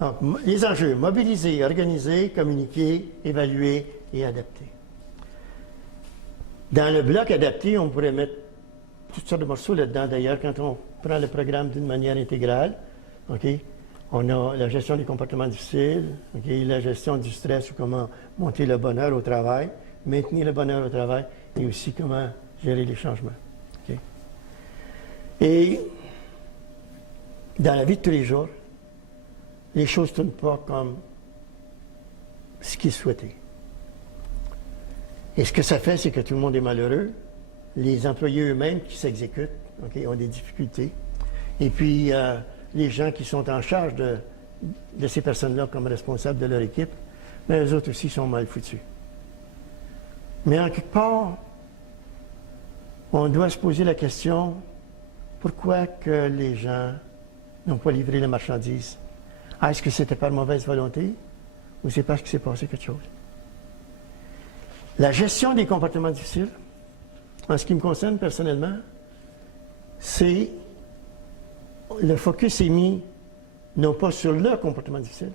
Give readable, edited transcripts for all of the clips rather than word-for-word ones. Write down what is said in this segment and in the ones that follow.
Donc, les enjeux, mobiliser, organiser, communiquer, évaluer et adapter. Dans le bloc adapté, on pourrait mettre toutes sortes de morceaux là-dedans. D'ailleurs, quand on prend le programme d'une manière intégrale, okay, on a la gestion des comportements difficiles, okay, la gestion du stress ou comment monter le bonheur au travail, maintenir le bonheur au travail et aussi comment gérer les changements. Okay. Et dans la vie de tous les jours, les choses ne tournent pas comme ce qui est souhaité. Et ce que ça fait, c'est que tout le monde est malheureux. Les employés eux-mêmes qui s'exécutent okay, ont des difficultés. Et puis, les gens qui sont en charge de ces personnes-là comme responsables de leur équipe, mais eux autres aussi sont mal foutus. Mais en quelque part, on doit se poser la question, pourquoi que les gens n'ont pas livré la marchandise? Est-ce que c'était par mauvaise volonté ou c'est parce qu'il s'est passé quelque chose? La gestion des comportements difficiles, en ce qui me concerne personnellement, c'est le focus est mis non pas sur le comportement difficile,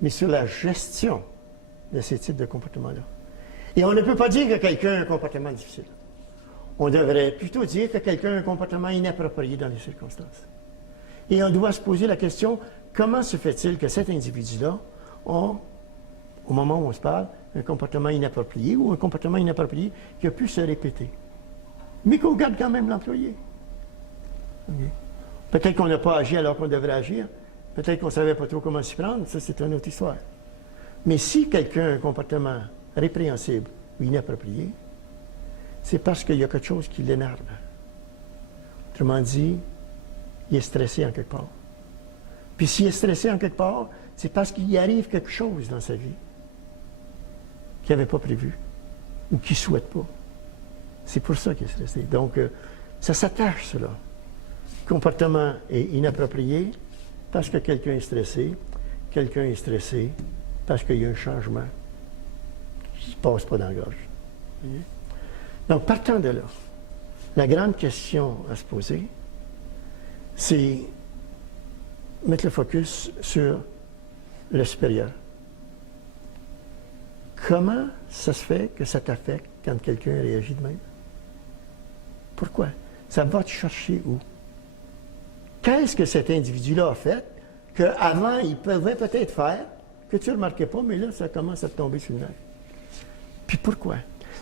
mais sur la gestion de ces types de comportements-là. Et on ne peut pas dire que quelqu'un a un comportement difficile. On devrait plutôt dire que quelqu'un a un comportement inapproprié dans les circonstances. Et on doit se poser la question, comment se fait-il que cet individu-là a, au moment où on se parle, un comportement inapproprié ou un comportement inapproprié qui a pu se répéter, mais qu'on garde quand même l'employé. Okay. Peut-être qu'on n'a pas agi alors qu'on devrait agir, peut-être qu'on ne savait pas trop comment s'y prendre, ça c'est une autre histoire. Mais si quelqu'un a un comportement répréhensible ou inapproprié, c'est parce qu'il y a quelque chose qui l'énerve. Autrement dit, il est stressé en quelque part. Puis s'il est stressé en quelque part, c'est parce qu'il y arrive quelque chose dans sa vie qu'il n'avait pas prévu ou qu'il ne souhaite pas. C'est pour ça qu'il est stressé. Donc, ça s'attache, cela. Le comportement est inapproprié parce que quelqu'un est stressé. Quelqu'un est stressé parce qu'il y a un changement qui ne se passe pas dans la gorge. Donc, partant de là, la grande question à se poser, c'est mettre le focus sur le supérieur. Comment ça se fait que ça t'affecte quand quelqu'un réagit de même? Pourquoi? Ça va te chercher où? Qu'est-ce que cet individu-là a fait qu'avant, il pouvait peut-être faire, que tu ne remarquais pas, mais là, ça commence à te tomber sur le nerf. Puis pourquoi?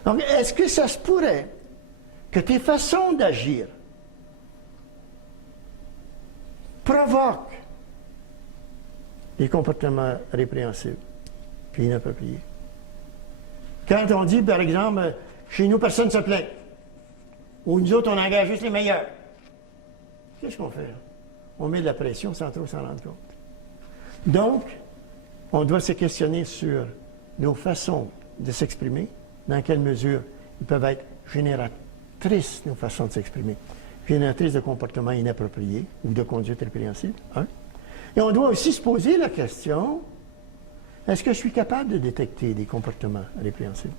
Donc, est-ce que ça se pourrait que tes façons d'agir provoquent des comportements répréhensibles puis inappropriés? Quand on dit, par exemple, chez nous, personne ne se plaint, ou nous autres, on engage juste les meilleurs, qu'est-ce qu'on fait? On met de la pression sans trop s'en rendre compte. Donc, on doit se questionner sur nos façons de s'exprimer, dans quelle mesure ils peuvent être génératrices, nos façons de s'exprimer, génératrices de comportements inappropriés ou de conduite répréhensible. Hein? Et on doit aussi se poser la question, est-ce que je suis capable de détecter des comportements répréhensibles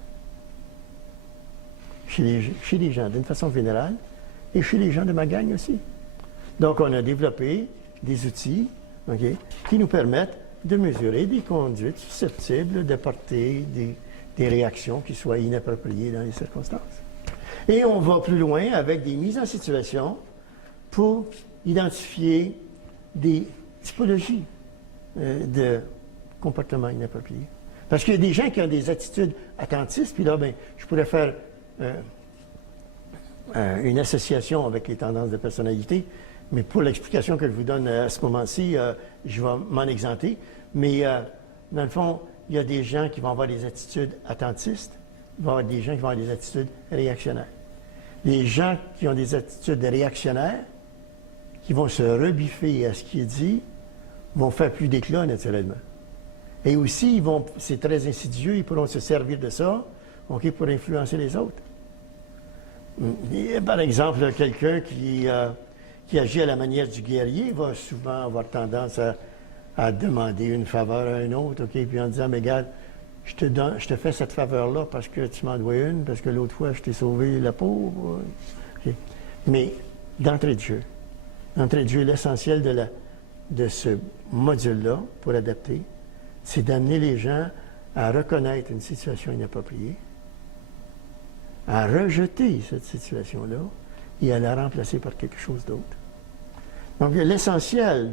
chez les gens, d'une façon générale, et chez les gens de ma gang aussi. Donc, on a développé des outils okay, qui nous permettent de mesurer des conduites susceptibles d'apporter des réactions qui soient inappropriées dans les circonstances. Et on va plus loin avec des mises en situation pour identifier des typologies de comportements inappropriés. Parce qu'il y a des gens qui ont des attitudes attentistes, puis là, ben, je pourrais faire une association avec les tendances de personnalité, mais pour l'explication que je vous donne à ce moment-ci, je vais m'en exempter. Mais dans le fond, il y a des gens qui vont avoir des attitudes attentistes, il va y avoir des gens qui vont avoir des attitudes réactionnaires. Les gens qui ont des attitudes réactionnaires, qui vont se rebiffer à ce qui est dit, vont faire plus d'éclat naturellement. Et aussi, c'est très insidieux, ils pourront se servir de ça okay, pour influencer les autres. Et, par exemple, quelqu'un qui agit à la manière du guerrier va souvent avoir tendance à demander une faveur à un autre, okay, puis en disant, mais regarde, je te fais cette faveur-là parce que tu m'en dois une, parce que l'autre fois, je t'ai sauvé la peau. Okay. Mais d'entrée de jeu, l'essentiel de de ce module-là, pour adapter, c'est d'amener les gens à reconnaître une situation inappropriée, à rejeter cette situation-là et à la remplacer par quelque chose d'autre. Donc, l'essentiel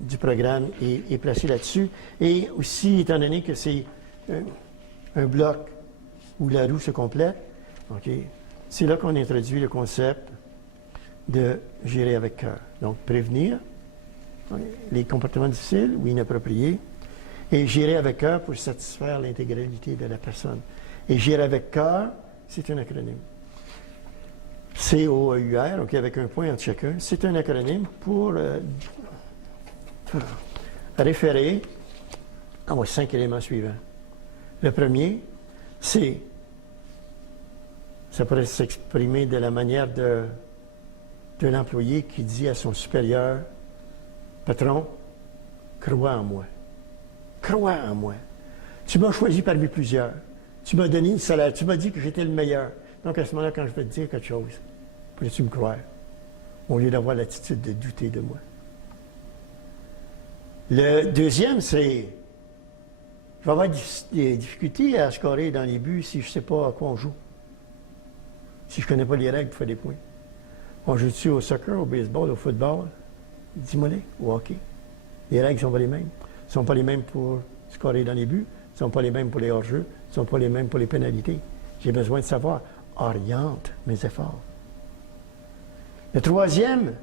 du programme est placé là-dessus. Et aussi, étant donné que c'est un bloc où la roue se complète, okay, c'est là qu'on introduit le concept de gérer avec cœur. Donc, prévenir les comportements difficiles ou inappropriés et gérer avec cœur pour satisfaire l'intégralité de la personne. Et gérer avec cœur, c'est un acronyme. COEUR, OK, avec un point entre chacun, c'est un acronyme pour référer aux 5 éléments suivants. Le premier, c'est, ça pourrait s'exprimer de la manière de l'employé qui dit à son supérieur, patron, crois en moi. Crois en moi. Tu m'as choisi parmi plusieurs. Tu m'as donné le salaire. Tu m'as dit que j'étais le meilleur. Donc, à ce moment-là, quand je vais te dire quelque chose, pourrais-tu me croire? Au lieu d'avoir l'attitude de douter de moi. Le deuxième, c'est, je vais avoir des difficultés à scorer dans les buts si je ne sais pas à quoi on joue. Si je ne connais pas les règles pour faire des points. On joue-tu au soccer, au baseball, au football? Dis-moi-les, au hockey. Les règles ne sont pas les mêmes. Elles ne sont pas les mêmes pour scorer dans les buts. Elles ne sont pas les mêmes pour les hors-jeux. Elles ne sont pas les mêmes pour les pénalités. J'ai besoin de savoir. Oriente mes efforts. Le troisième,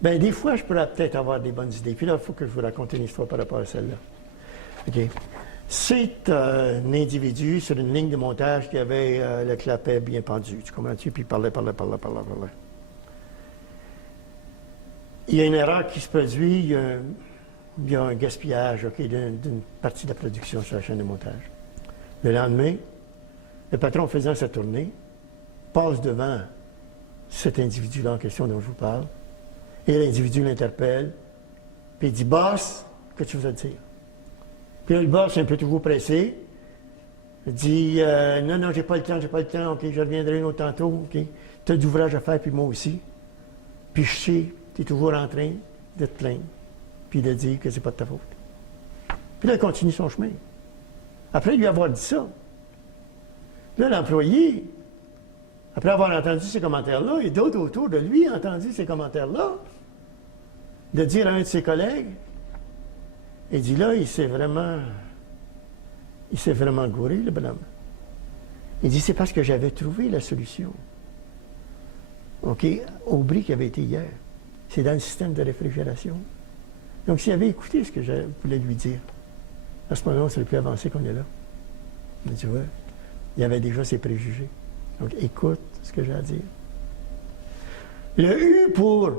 bien, des fois, je pourrais peut-être avoir des bonnes idées. Puis là, il faut que je vous raconte une histoire par rapport à celle-là. OK. C'est un individu sur une ligne de montage qui avait le clapet bien pendu. Tu comprends-tu? Puis il parlait. Il y a une erreur qui se produit, il y a un gaspillage, OK, d'une partie de la production sur la chaîne de montage. Le lendemain, le patron faisant sa tournée passe devant cet individu-là en question dont je vous parle, et l'individu l'interpelle, puis il dit « Boss, que tu veux dire? » Puis là, le boss, un peu toujours pressé, dit « Non, j'ai pas le temps, OK, je reviendrai un autre tantôt, OK, tu as d'ouvrage à faire, puis moi aussi. Puis je sais, tu es toujours en train de te plaindre, puis de dire que c'est pas de ta faute. » Puis là, il continue son chemin. Après lui avoir dit ça, là, l'employé, après avoir entendu ces commentaires-là, et d'autres autour de lui ont entendu ces commentaires-là, de dire à un de ses collègues, il dit là, il s'est vraiment gouré, le bonhomme. Il dit, c'est parce que j'avais trouvé la solution. OK, au bris qui avait été hier. C'est dans le système de réfrigération. Donc, s'il avait écouté ce que je voulais lui dire, à ce moment-là, c'est le plus avancé qu'on est là. Mais tu vois, il y avait déjà ses préjugés. Donc, écoute ce que j'ai à dire. Le U pour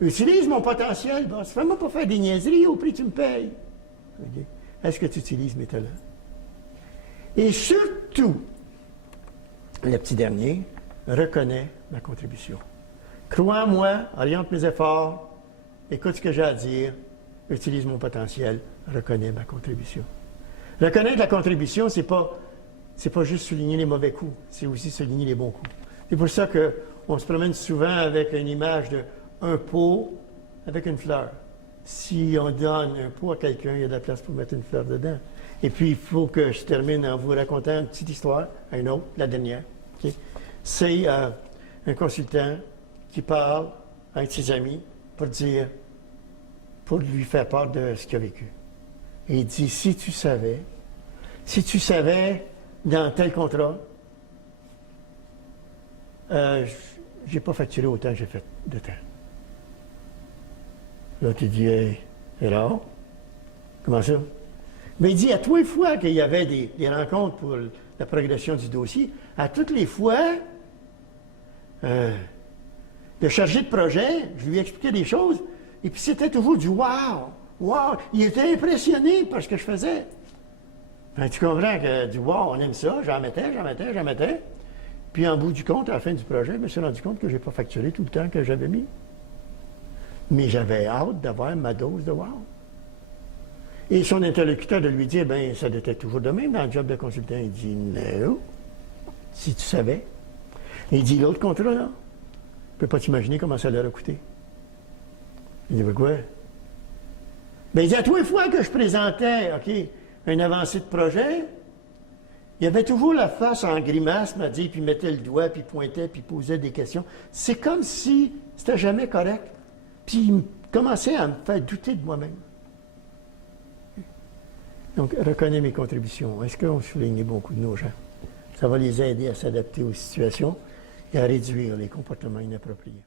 utilise mon potentiel, boss. Fais-moi pas faire des niaiseries au prix que tu me payes. Okay. Est-ce que tu utilises mes talents? Et surtout, le petit dernier, reconnais ma contribution. Crois en moi, oriente mes efforts, écoute ce que j'ai à dire, utilise mon potentiel, reconnais ma contribution. Reconnaître la contribution, c'est pas juste souligner les mauvais coups, c'est aussi souligner les bons coups. C'est pour ça qu'on se promène souvent avec une image d'un pot avec une fleur. Si on donne un pot à quelqu'un, il y a de la place pour mettre une fleur dedans. Et puis, il faut que je termine en vous racontant une petite histoire, une autre, la dernière. Okay? C'est un consultant qui parle avec ses amis pour lui faire part de ce qu'il a vécu. Et il dit, si tu savais, dans tel contrat, j'ai pas facturé autant que j'ai fait de temps. Là, tu dis, hey, c'est rare. Comment ça? Mais il dit, à toutes les fois qu'il y avait des rencontres pour la progression du dossier, à toutes les fois, le chargé de projet, je lui expliquais des choses, et puis c'était toujours du wow! Wow! Il était impressionné par ce que je faisais. Ben, tu comprends que du wow, on aime ça, j'en mettais. Puis en bout du compte, à la fin du projet, je me suis rendu compte que je n'ai pas facturé tout le temps que j'avais mis. Mais j'avais hâte d'avoir ma dose de wow. Et son interlocuteur de lui dire, ben ça était toujours de même dans le job de consultant. Il dit, non, si tu savais. Il dit, l'autre contrat, là, peux pas t'imaginer comment ça leur a coûté. Il dit, pourquoi? Bien, il dit, à tous les fois que je présentais, OK, une avancée de projet, il y avait toujours la face en grimace, m'a dit, puis mettait le doigt, puis pointait, puis posait des questions. C'est comme si c'était jamais correct. Puis il commençait à me faire douter de moi-même. Donc, reconnais mes contributions. Est-ce qu'on souligne beaucoup de nos gens? Ça va les aider à s'adapter aux situations et à réduire les comportements inappropriés.